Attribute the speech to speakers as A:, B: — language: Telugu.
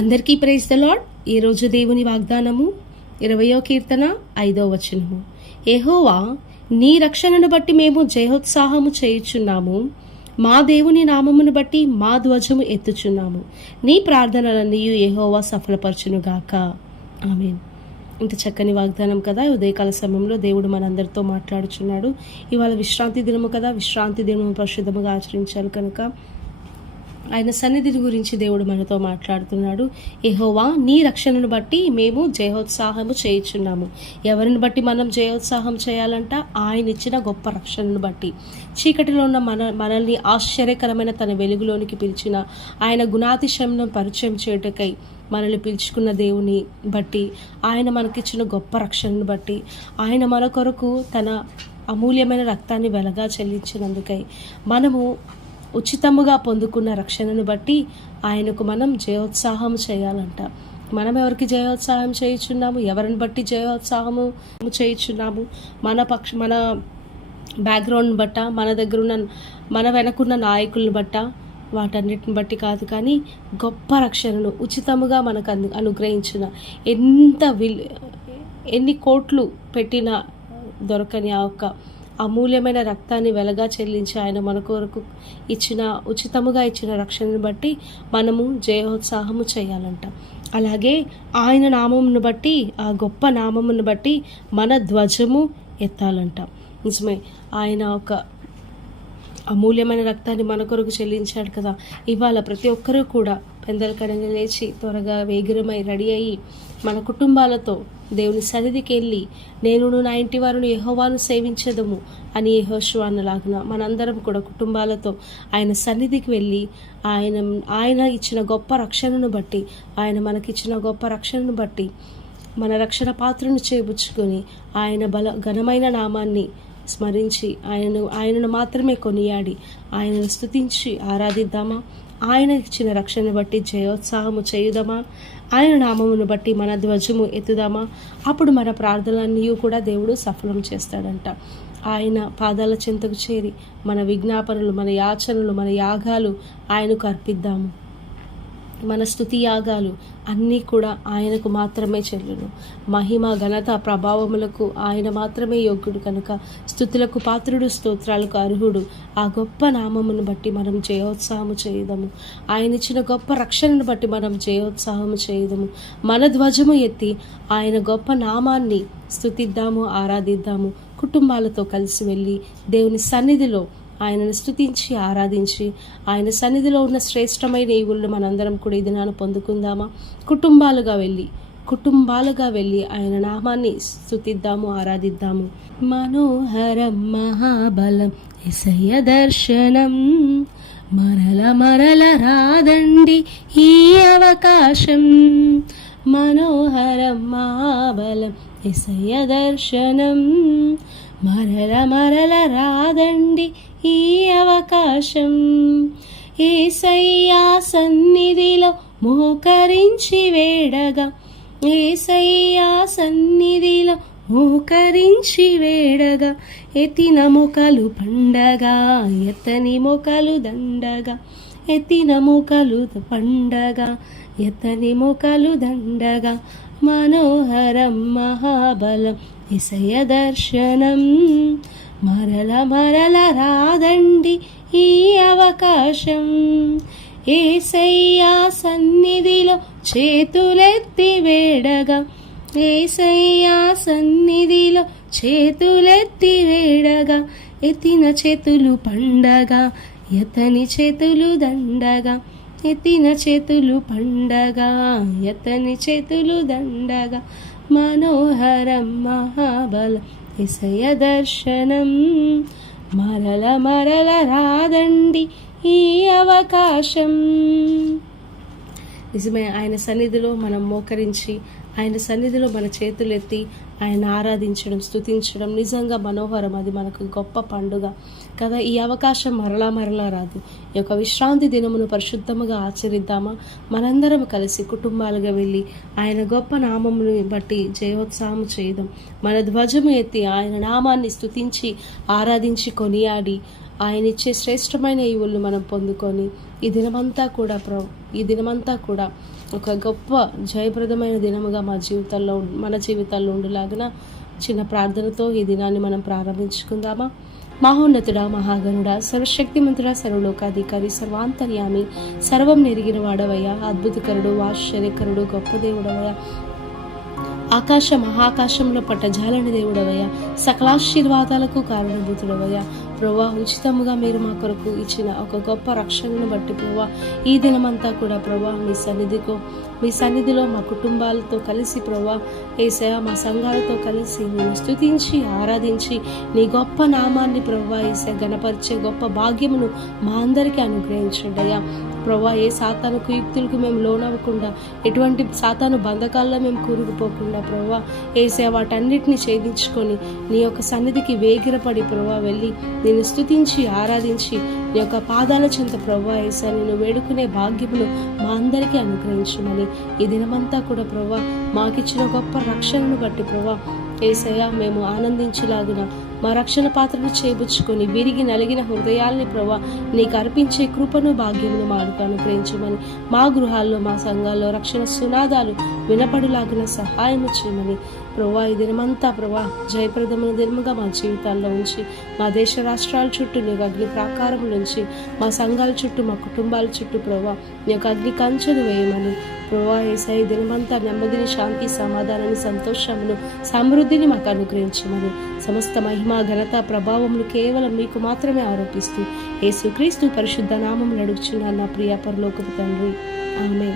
A: అందరికీ ప్రైజ్ ద లాడ్ ఈరోజు దేవుని వాగ్దానము ఇరవయో కీర్తన ఐదో వచనము. ఏహోవా నీ రక్షణను బట్టి మేము జయోత్సాహము చేయుచున్నాము. మా దేవుని నామమును బట్టి మా ధ్వజము ఎత్తుచున్నాము. నీ ప్రార్థనలన్నీ ఏహోవా సఫలపరచునుగాక. ఆమెన్. ఇంత చక్కని వాగ్దానం కదా. ఉదయకాల సమయంలో దేవుడు మనందరితో మాట్లాడుచున్నాడు. ఇవాళ విశ్రాంతి దినము కదా. విశ్రాంతి దినము పరిశుద్ధముగా ఆచరించాలి కనుక ఆయన సన్నిధిని గురించి దేవుడు మనతో మాట్లాడుతున్నాడు. ఎహోవా నీ రక్షణను బట్టి మేము జయోత్సాహము చేయుచున్నాము. ఎవరిని బట్టి మనం జయోత్సాహం చేయాలంట? ఆయన ఇచ్చిన గొప్ప రక్షణను బట్టి. చీకటిలో ఉన్న మన మనల్ని ఆశ్చర్యకరమైన తన వెలుగులోనికి పిలిచిన ఆయన గుణాతిశయంను పరిచయం చేయుటకై మనల్ని పిలుచుకున్న దేవుని బట్టి ఆయన మనకిచ్చిన గొప్ప రక్షణను బట్టి ఆయన మన కొరకు తన అమూల్యమైన రక్తాన్ని వెలగా చెల్లించినందుకై మనము ఉచితముగా పొందుకున్న రక్షణను బట్టి ఆయనకు మనం జయోత్సాహం చేయాలంట. మనం ఎవరికి జయోత్సాహం చేయుచున్నాము? ఎవరిని బట్టి జయోత్సాహము చేయుచున్నాము? మన పక్ష మన బ్యాక్గ్రౌండ్ బట్ట మన దగ్గర ఉన్న మన వెనకున్న నాయకులను బట్ట వాటన్నిటిని బట్టి కాదు కానీ గొప్ప రక్షణను ఉచితముగా మనకు అందు అనుగ్రహించిన ఎంత విల్ ఎన్ని కోట్లు పెట్టిన దొరకని ఆ ఒక్క అమూల్యమైన రక్తాన్ని వెలగా చెల్లించి ఆయన మన కొరకు ఇచ్చిన ఉచితముగా ఇచ్చిన రక్షణను బట్టి మనము జయోత్సాహము చేయాలంట. అలాగే ఆయన నామమును బట్టి ఆ గొప్ప నామమును బట్టి మన ధ్వజము ఎత్తాలంట. నిజమే ఆయన ఒక అమూల్యమైన రక్తాన్ని మన కొరకు చెల్లించాడు కదా. ఇవాళ ప్రతి ఒక్కరూ కూడా పెందల కడని లేచి త్వరగా వేగిరమై రెడీ అయ్యి మన కుటుంబాలతో దేవుని సన్నిధికి వెళ్ళి నేను నా ఇంటి వారిని యహోవాను సేవించదము అని యహోషు లాగిన మనందరం కూడా కుటుంబాలతో ఆయన సన్నిధికి వెళ్ళి ఆయన ఆయన ఇచ్చిన గొప్ప రక్షణను బట్టి ఆయన మనకిచ్చిన గొప్ప రక్షణను బట్టి మన రక్షణ పాత్రను చేపుచ్చుకొని ఆయన బల ఘనమైన నామాన్ని స్మరించి ఆయనను ఆయనను మాత్రమే కొనియాడి ఆయనను స్తుతించి ఆరాధిద్దామా? ఆయన ఇచ్చిన రక్షణ బట్టి జయోత్సాహము చేయుదామా? ఆయన నామమును బట్టి మన ధ్వజము ఎత్తుదామా? అప్పుడు మన ప్రార్థనలన్నీ కూడా దేవుడు సఫలం చేస్తాడంట. ఆయన పాదాల చెంతకు చేరి మన విజ్ఞాపనలు మన యాచనలు మన యాగాలు ఆయనకు అర్పిద్దాము. మన స్థుతి యాగాలు అన్నీ కూడా ఆయనకు మాత్రమే చెల్లును. మహిమ ఘనత ప్రభావములకు ఆయన మాత్రమే యోగ్యుడు కనుక స్థుతులకు పాత్రుడు స్తోత్రాలకు అర్హుడు. ఆ గొప్ప నామమును బట్టి మనం జయోత్సాహము చేయదము. ఆయన ఇచ్చిన గొప్ప రక్షణను బట్టి మనం జయోత్సాహము చేయదము. మన ధ్వజము ఎత్తి ఆయన గొప్ప నామాన్ని స్థుతిద్దాము ఆరాధిద్దాము. కుటుంబాలతో కలిసి వెళ్ళి దేవుని సన్నిధిలో ఆయనను స్తుతించి ఆరాధించి ఆయన సన్నిధిలో ఉన్న శ్రేష్టమైన ఈవులను మనందరం కూడా ఈ దినాన్ని పొందుకుందామా? కుటుంబాలుగా వెళ్ళి కుటుంబాలుగా వెళ్ళి ఆయన నామాన్ని స్తుతిద్దాము ఆరాధిద్దాము. మనోహరం మహాబలం ఎసయ దర్శనం. మరల మరల రాదండి ఈ అవకాశం. మనోహరం మహాబలం ఎసయ దర్శనం. మరల మరల రాదండి ఈ అవకాశం. ఏసయ్యా సన్నిధిలో మోకరించి వేడగా. ఏసయ్యా సన్నిధిలో మోకరించి వేడగా. ఎతిన మొకలు పండగా ఎతని మొకలు దండగా. ఎతిన మొకలు పండగా ఎతని మొకలు దండగా. మనోహరం మహాబలం ఇసయ దర్శనం. మరల మరల రాదండి ఈ అవకాశం. ఏసయ్యా సన్నిధిలో చేతులెత్తి వేడగా. ఏసయ్యా సన్నిధిలో చేతులెత్తి వేడగా. ఎత్తిన చేతులు పండగా ఎతని చేతులు దండగా. ఎత్తిన చేతులు పండగా ఎతని చేతులు దండగా. మనోహరం మహాబల ఇసయ దర్శనం. మరల మరల రాదండి ఈ అవకాశం. నిజమే ఆయన సన్నిధిలో మనం మోకరించి ఆయన సన్నిధిలో మన చేతులు ఎత్తి ఆయన ఆరాధించడం స్తుతించడం నిజంగా మనోహరం. అది మనకు గొప్ప పండుగ. కదా ఈ అవకాశం మరలా మరలా రాదు. ఈ యొక్క విశ్రాంతి దినమును పరిశుద్ధముగా ఆచరిద్దామా? మనందరం కలిసి కుటుంబాలుగా వెళ్ళి ఆయన గొప్ప నామమును బట్టి జయోత్సాహం చేయదాం. మన ధ్వజము ఎత్తి ఆయన నామాన్ని స్తుతించి ఆరాధించి కొనియాడి ఆయన ఇచ్చే శ్రేష్టమైన ఈవులు మనం పొందుకొని ఈ దినమంతా కూడా ప్ర ఈ దినమంతా కూడా ఒక గొప్ప జయప్రదమైన దినముగా మా జీవితాల్లో మన జీవితాల్లో ఉండేలాగిన చిన్న ప్రార్థనతో ఈ దినాన్ని మనం ప్రారంభించుకుందామా? మహోన్నతుడా మహాగణుడా సర్వశక్తిమంతుడా సర్వలోకాధికారి సర్వాంతర్యామి సర్వం నెరిగిన వాడవయ్యా అద్భుతకరుడు ఆశ్చర్యకరుడు గొప్ప దేవుడవయ్యా ఆకాశ మహాకాశంలో పట్టజాలని దేవుడవయ్యా సకలాశీర్వాదాలకు కారణభూతుడవయ్యా. ప్రభా ఉచితముగా మీరు మా కొరకు ఇచ్చిన ఒక గొప్ప రక్షణను బట్టి ప్రభా ఈ దినమంతా కూడా ప్రభా మీ సన్నిధికో మీ సన్నిధిలో మా కుటుంబాలతో కలిసి ప్రభా ఏసయ మా సంఘాలతో కలిసి నేను స్తుతించి ఆరాధించి నీ గొప్ప నామాన్ని ప్రభా ఏసయ గణపరిచే గొప్ప భాగ్యమును మా అందరికీ అనుగ్రహించండి అయ్యా. ప్రభా ఏ సాతాను కుయుక్తులకు మేము లోనవ్వకుండా ఎటువంటి సాతాను బంధకాల్లో మేము కూరుకుపోకుండా ప్రభా ఏసే వాటన్నిటిని ఛేదించుకొని నీ యొక్క సన్నిధికి వేగిరపడి ప్రభా వెళ్ళి నేను స్థుతించి ఆరాధించి నీ యొక్క పాదాల చెంత ప్రభా ఏసా నేను వేడుకునే భాగ్యములు మా అందరికీ అనుగ్రహించమని. ఈ దినమంతా కూడా ప్రభా మాకిచ్చిన గొప్ప రక్షణను బట్టి ప్రభా ఏసయ్యా మేము ఆనందించలాగున మా రక్షణ పాత్రను చేపుచ్చుకొని విరిగి నలిగిన హృదయాల్ని ప్రభా నీకు అర్పించే కృపను భాగ్యమును మాడుకు అనుగ్రహించమని. మా గృహాల్లో మా సంఘాల్లో రక్షణ సునాదాలు వినపడులాగిన సహాయం చేయమని. ప్రభా ఈ దినమంతా ప్రభా జయప్రదమైన దినముగా మా జీవితాల్లో ఉంచి మా దేశ రాష్ట్రాల చుట్టూ నీ యొక్క అగ్ని ప్రాకారం నుంచి మా సంఘాల చుట్టూ మా కుటుంబాల చుట్టూ ప్రభా నీ యొక్క అగ్ని కంచెను వేయమని. ప్రభా ఏసై దినమంతా నెమ్మదిని శాంతి సమాధానాన్ని సంతోషమును సమృద్ధిని మాకు అనుగ్రహించమని. సమస్త మహిమ ఘనత ప్రభావములు కేవలం మీకు మాత్రమే ఆరోపిస్తూ యేసుక్రీస్తు పరిశుద్ధ నామం నడుచున్న నా ప్రియ పరలోకపు తండ్రి. ఆమె